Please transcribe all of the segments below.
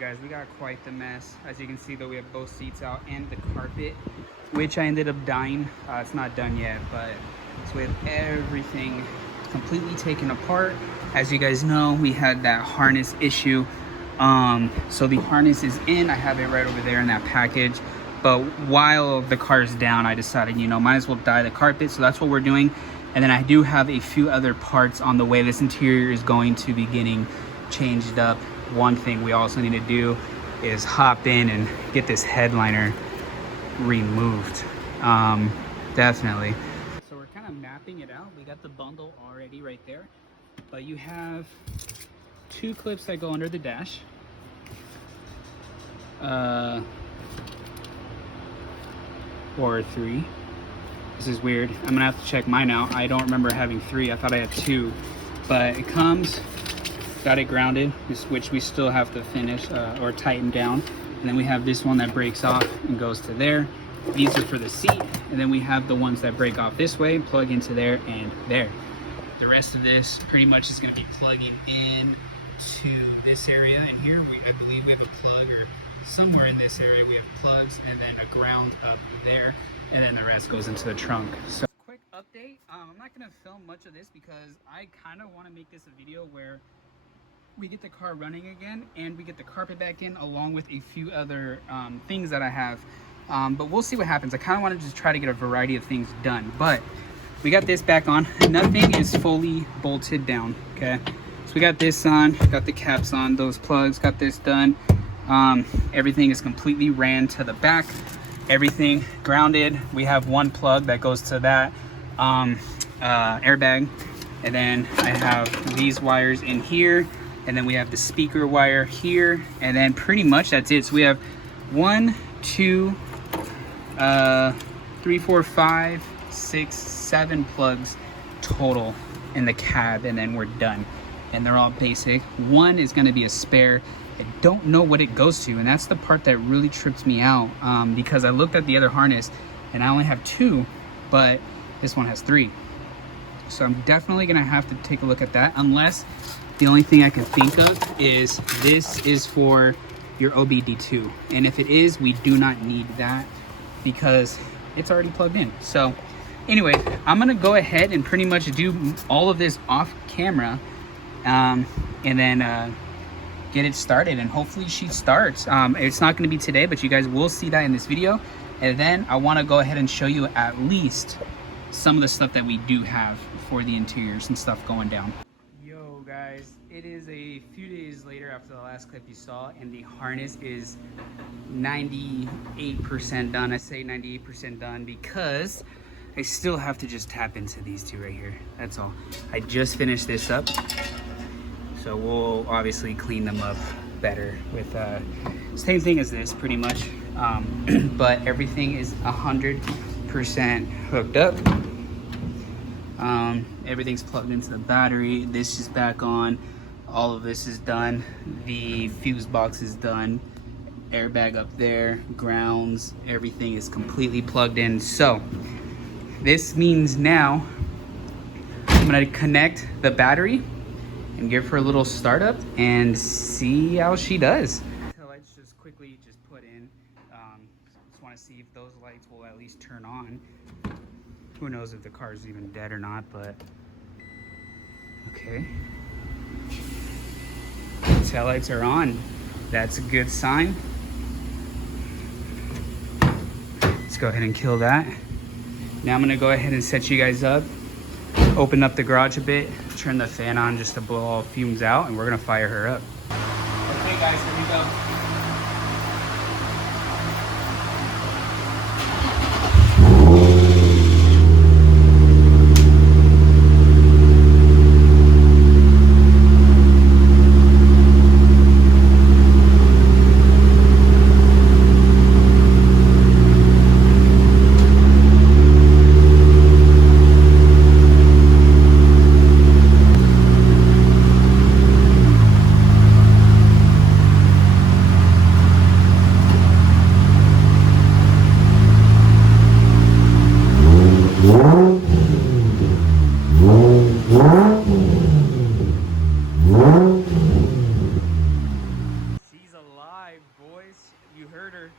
Guys, we got quite the mess. As you can see, though, we have both seats out and the carpet, which I ended up dyeing. It's not done yet, but so we have everything completely taken apart. As you guys know, we had that harness issue. So the harness is in. I have it right over there in that package. But while the car is down, I decided, you know, might as well dye the carpet. So that's what we're doing. And then I do have a few other parts on the way. This interior is going to be getting changed up. One thing we also need to do is hop in and get this headliner removed. Definitely. So we're kind of mapping it out. We got the bundle already right there, but you have two clips that go under the dash. Or three. This is weird. I'm gonna have to check mine out. I don't remember having three. I thought I had two, but it comes. Got it grounded, which we still have to finish or tighten down. And then we have this one that breaks off and goes to there. These are for the seat. And then we have the ones that break off this way, plug into there and there. The rest of this pretty much is gonna be plugging in to this area. And here, I believe we have a plug, or somewhere in this area we have plugs, and then a ground up there. And then the rest goes into the trunk. So quick update. I'm not gonna film much of this because I kind of want to make this a video where we get the car running again and we get the carpet back in, along with a few other things that I have, but we'll see what happens. I kind of want to just try to get a variety of things done, but we got this back on. Nothing is fully bolted down. Okay, so we got this on, got the caps on, those plugs, got this done. Everything is completely ran to the back, everything grounded. We have one plug that goes to that airbag, and then I have these wires in here. And then we have the speaker wire here, and then pretty much that's it. So we have 1, 2, 3, 4, 5, 6, 7 plugs total in the cab, and then we're done. And they're all basic. One is going to be a spare. I don't know what it goes to, and that's the part that really trips me out, because I looked at the other harness and I only have 2, but this one has 3. So I'm definitely going to have to take a look at that, unless the only thing I can think of is this is for your OBD2. And if it is, we do not need that because it's already plugged in. So anyway, I'm gonna go ahead and pretty much do all of this off camera, and then get it started, and hopefully she starts. It's not gonna be today, but you guys will see that in this video. And then I wanna go ahead and show you at least some of the stuff that we do have for the interiors and stuff going down. Guys, it is a few days later after the last clip you saw, and the harness is 98% done. I say 98% done because I still have to just tap into these two right here. That's all. I just finished this up, so we'll obviously clean them up better with same thing as this pretty much, but everything is 100% hooked up. Everything's plugged into the battery. This is back on. All of this is done. The fuse box is done. Airbag up there, grounds, everything is completely plugged in. So this means now I'm gonna connect the battery and give her a little startup and see how she does. So let's just quickly put in. Just want to see if those lights will at least turn on. Who knows if the car is even dead or not, but okay. Taillights are on. That's a good sign. Let's go ahead and kill that. Now I'm gonna go ahead and set you guys up, open up the garage a bit, turn the fan on just to blow all fumes out, and we're gonna fire her up. Okay guys, here we go. G35, boys. You heard her.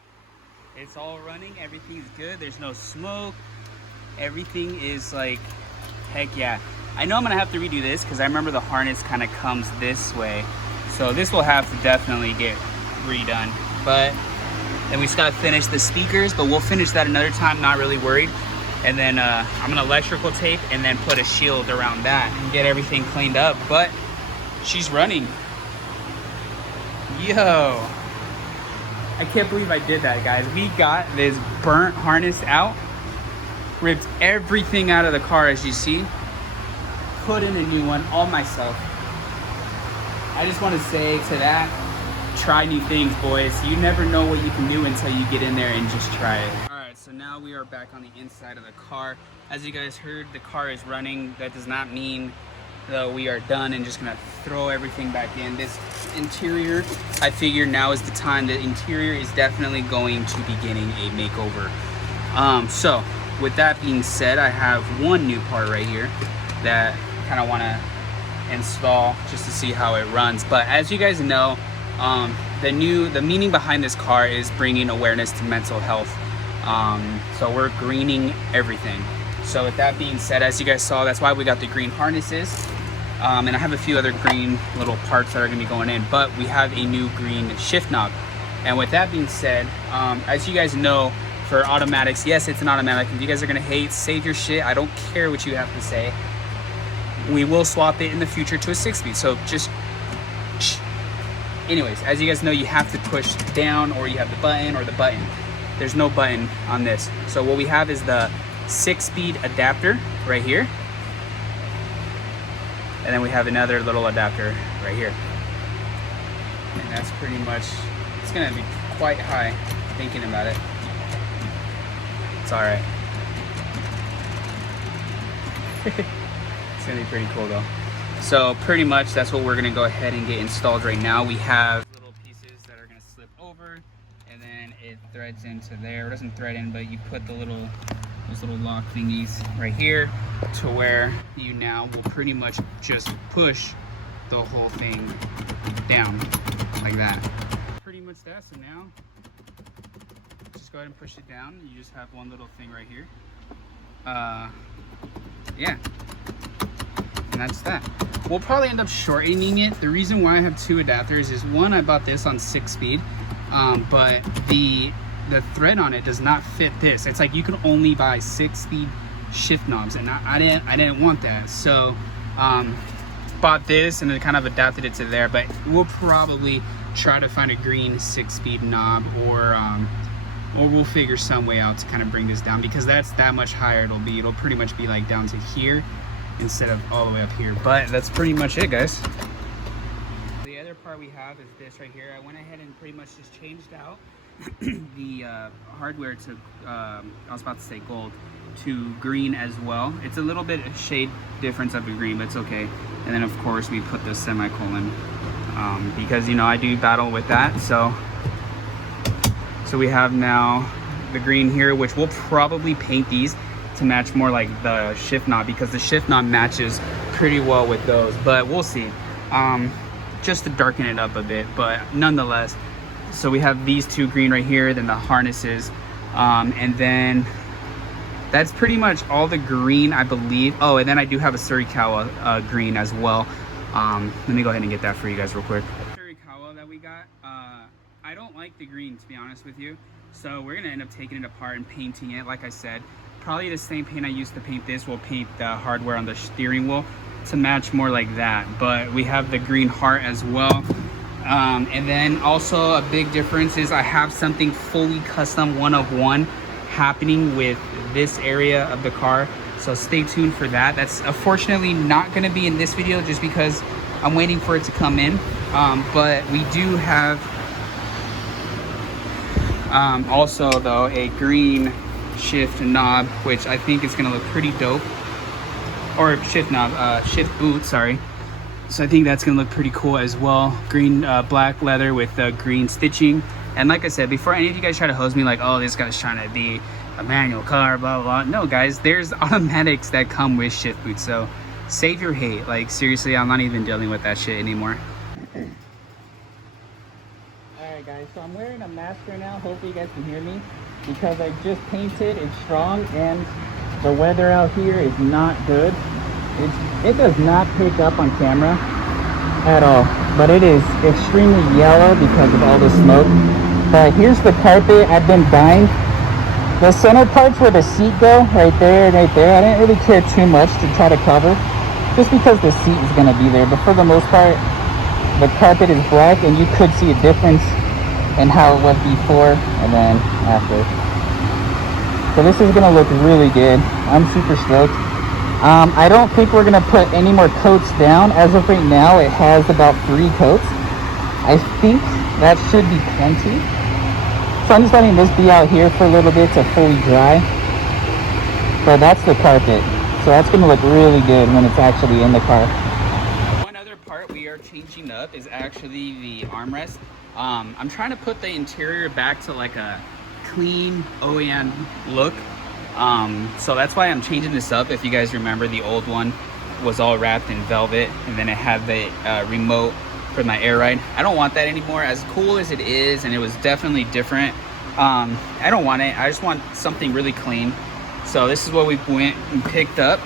It's all running. Everything's good. There's no smoke. Everything is like, heck yeah. I know I'm gonna have to redo this because I remember the harness kind of comes this way. So this will have to definitely get redone. But then we just gotta finish the speakers, but we'll finish that another time, not really worried. And then I'm gonna electrical tape and then put a shield around that and get everything cleaned up. But she's running. Yo, I can't believe I did that, guys. We got this burnt harness out, ripped everything out of the car, as you see, put in a new one all myself. I just want to say to that, try new things, boys. You never know what you can do until you get in there and just try it. All right, so now we are back on the inside of the car. As you guys heard, the car is running. That does not mean that we are done and just gonna throw everything back in. This interior, I figure now is the time. The interior is definitely going to be getting a makeover. So with that being said, I have one new part right here that I kind of want to install just to see how it runs. But as you guys know, the meaning behind this car is bringing awareness to mental health. So we're greening everything. So with that being said, as you guys saw, that's why we got the green harnesses. And I have a few other green little parts that are gonna be going in, but we have a new green shift knob. And with that being said, as you guys know, for automatics, yes, it's an automatic. If you guys are gonna hate, save your shit. I don't care what you have to say. We will swap it in the future to a 6-speed. So just, anyways, as you guys know, you have to push down, or you have the button or the button. There's no button on this. So what we have is the 6-speed adapter right here. And then we have another little adapter right here. And that's pretty much, it's gonna be quite high thinking about it. It's all right. It's gonna be pretty cool though. So pretty much that's what we're gonna go ahead and get installed right now. We have little pieces that are gonna slip over, and then it threads into there. It doesn't thread in, but you put the those little lock thingies right here to where you now will pretty much just push the whole thing down like that. Pretty much that. So now just go ahead and push it down. You just have one little thing right here. Yeah, and that's that. We'll probably end up shortening it. The reason why I have two adapters is, one, I bought this on 6-speed, but the thread on it does not fit this. It's like you can only buy 6-speed shift knobs, and I didn't want that. So bought this and then kind of adapted it to there. But we'll probably try to find a green 6-speed knob, or we'll figure some way out to kind of bring this down, because that's that much higher it'll be. It'll pretty much be like down to here instead of all the way up here. But that's pretty much it, guys. The other part we have is this right here. I went ahead and pretty much just changed out the hardware to, I was about to say gold, to green as well. It's a little bit of shade difference of the green, but it's okay. And then of course we put the semicolon, because you know I do battle with that. So we have now the green here, which we'll probably paint these to match more like the shift knob, because the shift knob matches pretty well with those, but we'll see. Just to darken it up a bit, but nonetheless. So we have these two green right here, then the harnesses, and then that's pretty much all the green, I believe. Oh, and then I do have a Surikawa green as well. Let me go ahead and get that for you guys real quick. Surikawa that we got, I don't like the green, to be honest with you. So we're gonna end up taking it apart and painting it. Like I said, probably the same paint I used to paint this. We'll paint the hardware on the steering wheel to match more like that. But we have the green heart as well. And then also a big difference is I have something fully custom, one of one, happening with this area of the car. So stay tuned for that. That's unfortunately not going to be in this video, just because I'm waiting for it to come in. But we do have also though a green shift knob, which I think is going to look pretty dope. Or shift knob, shift boot, sorry. So I think that's gonna look pretty cool as well. Green, black leather with green stitching. And like I said, before any of you guys try to hose me like, oh, this guy's trying to be a manual car, blah, blah, blah. No, guys, there's automatics that come with shift boots. So save your hate. Like, seriously, I'm not even dealing with that shit anymore. All right, Alright guys, so I'm wearing a mask right now. Hopefully you guys can hear me because I just painted. It's strong and the weather out here is not good. It does not pick up on camera at all, but it is extremely yellow because of all the smoke. But here's the carpet I've been buying. The center parts where the seat go, right there, I didn't really care too much to try to cover, just because the seat is going to be there. But for the most part, the carpet is black, and you could see a difference in how it was before and then after. So this is going to look really good. I'm super stoked. I don't think we're going to put any more coats down. As of right now, it has about 3 coats. I think that should be plenty. So I'm just letting this be out here for a little bit to fully dry. But that's the carpet. So that's going to look really good when it's actually in the car. One other part we are changing up is actually the armrest. I'm trying to put the interior back to like a clean OEM look. So that's why I'm changing this up. If you guys remember, the old one was all wrapped in velvet, and then it had the remote for my air ride. I don't want that anymore. As cool as it is, and it was definitely different, I don't want it. I just want something really clean. So this is what we went and picked up.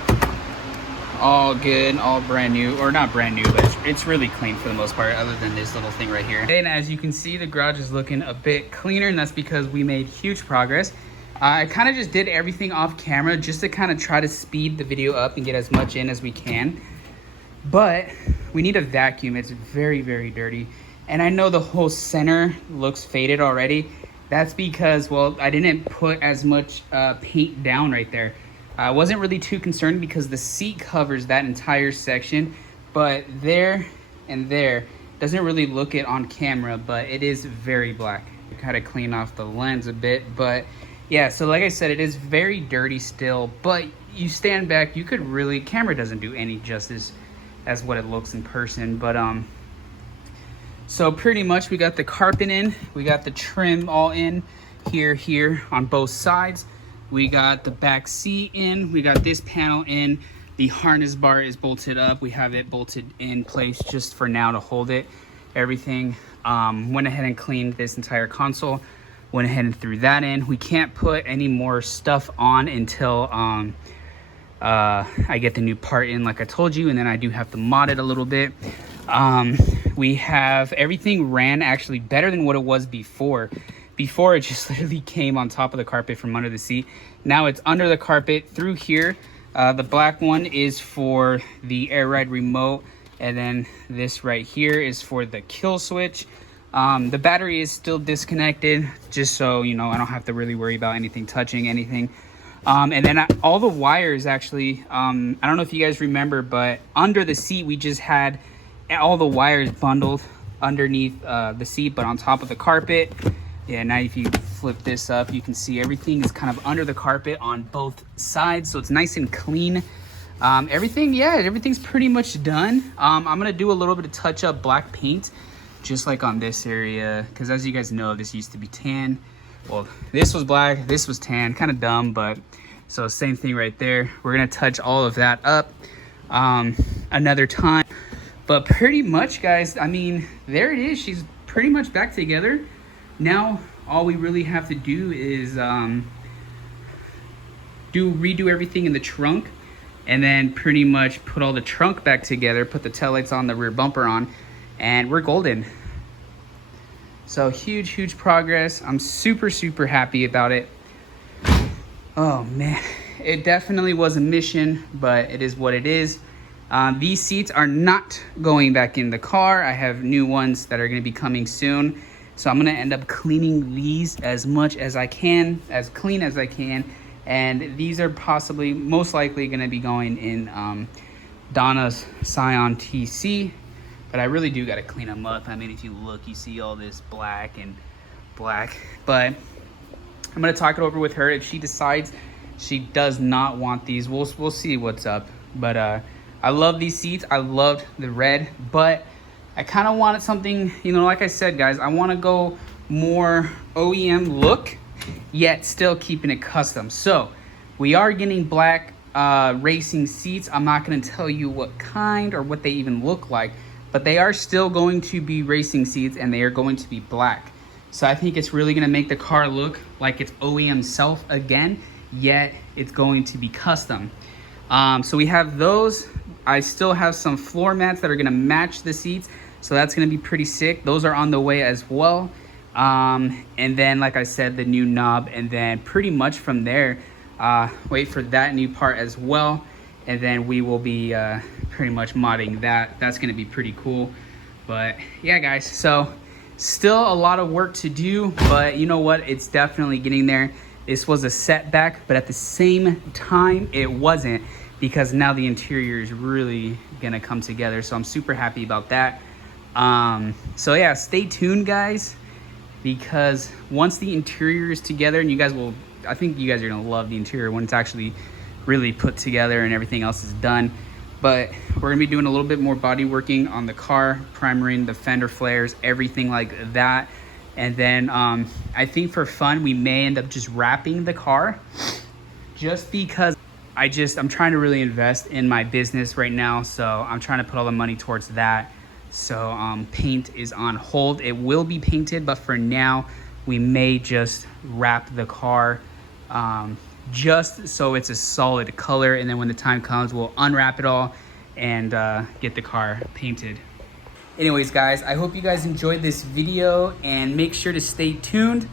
All good, all brand new, or not brand new, but it's really clean for the most part, other than this little thing right here. And as you can see, the garage is looking a bit cleaner, and that's because we made huge progress. I kind of just did everything off camera just to kind of try to speed the video up and get as much in as we can. But we need a vacuum. It's very, very dirty. And I know the whole center looks faded already. That's because, well, I didn't put as much paint down right there. I wasn't really too concerned because the seat covers that entire section. But there and there, doesn't really look it on camera, but it is very black. I kind of clean off the lens a bit, but yeah, so like I said, it is very dirty still, but you stand back, you could really, camera doesn't do any justice as what it looks in person. But so pretty much we got the carpet in, we got the trim all in here on both sides, we got the back seat in, we got this panel in, the harness bar is bolted up, we have it bolted in place just for now to hold it. Everything, went ahead and cleaned this entire console, went ahead and threw that in. We can't put any more stuff on until I get the new part in, like I told you, and then I do have to mod it a little bit. We have everything ran actually better than what it was before. Before, it just literally came on top of the carpet from under the seat. Now it's under the carpet through here. The black one is for the air ride remote, and then this right here is for the kill switch. The battery is still disconnected, just so you know, I don't have to really worry about anything touching anything. And then all the wires actually, I don't know if you guys remember, but under the seat we just had all the wires bundled underneath the seat, but on top of the carpet. Yeah, now if you flip this up, you can see everything is kind of under the carpet on both sides, so it's nice and clean. Everything's pretty much done. I'm gonna do a little bit of touch up black paint, just like on this area, because as you guys know, this used to be tan. Well, this was black, this was tan, kind of dumb, but so same thing right there. We're gonna touch all of that up another time. But pretty much, guys, I mean, there it is. She's pretty much back together. Now all we really have to do is redo everything in the trunk, and then pretty much put all the trunk back together, put the taillights on, the rear bumper on, and we're golden. So huge progress. I'm super happy about it. Oh man, it definitely was a mission, but it is what it is. These seats are not going back in the car. I have new ones that are going to be coming soon, so I'm going to end up cleaning these as much as I can, as clean as I can. And these are possibly, most likely, going to be going in Donna's Scion TC. But I really do got to clean them up. I mean, if you look, you see all this black and black. But I'm going to talk it over with her. If she decides she does not want these, we'll see what's up. But I love these seats. I loved the red. But I kind of wanted something, you know, like I said, guys, I want to go more OEM look, yet still keeping it custom. So we are getting black racing seats. I'm not going to tell you what kind or what they even look like, but they are still going to be racing seats, and they are going to be black. So I think it's really gonna make the car look like it's OEM self again, yet it's going to be custom. So we have those. I still have some floor mats that are gonna match the seats, so that's gonna be pretty sick. Those are on the way as well. And then, like I said, the new knob, and then pretty much from there, wait for that new part as well, and then we will be pretty much modding that. That's gonna be pretty cool. But yeah, guys, so still a lot of work to do, but you know what? It's definitely getting there. This was a setback, but at the same time, it wasn't, because now the interior is really gonna come together. So I'm super happy about that. So yeah, stay tuned, guys, because once the interior is together, and you guys will, I think you guys are gonna love the interior when it's actually really put together and everything else is done. But we're gonna be doing a little bit more body working on the car, primering the fender flares, everything like that. And then I think for fun, we may end up just wrapping the car, just because I'm trying to really invest in my business right now. So I'm trying to put all the money towards that. So paint is on hold. It will be painted, but for now, we may just wrap the car just so it's a solid color. And then when the time comes, we'll unwrap it all and get the car painted. Anyways, guys, I hope you guys enjoyed this video, and make sure to stay tuned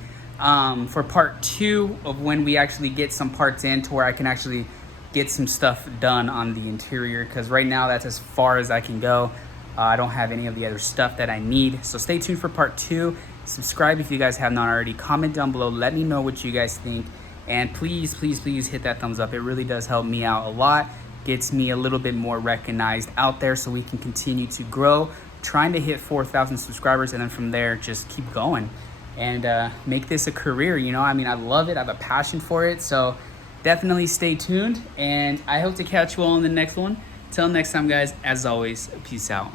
for part 2 of when we actually get some parts in to where I can actually get some stuff done on the interior, because right now that's as far as I can go. I don't have any of the other stuff that I need. So stay tuned for part 2. Subscribe if you guys have not already. Comment down below. Let me know what you guys think. And please, please, please hit that thumbs up. It really does help me out a lot. Gets me a little bit more recognized out there, so we can continue to grow. Trying to hit 4,000 subscribers, and then from there, just keep going and make this a career. You know, I mean, I love it. I have a passion for it. So definitely stay tuned, and I hope to catch you all in the next one. Till next time, guys, as always, peace out.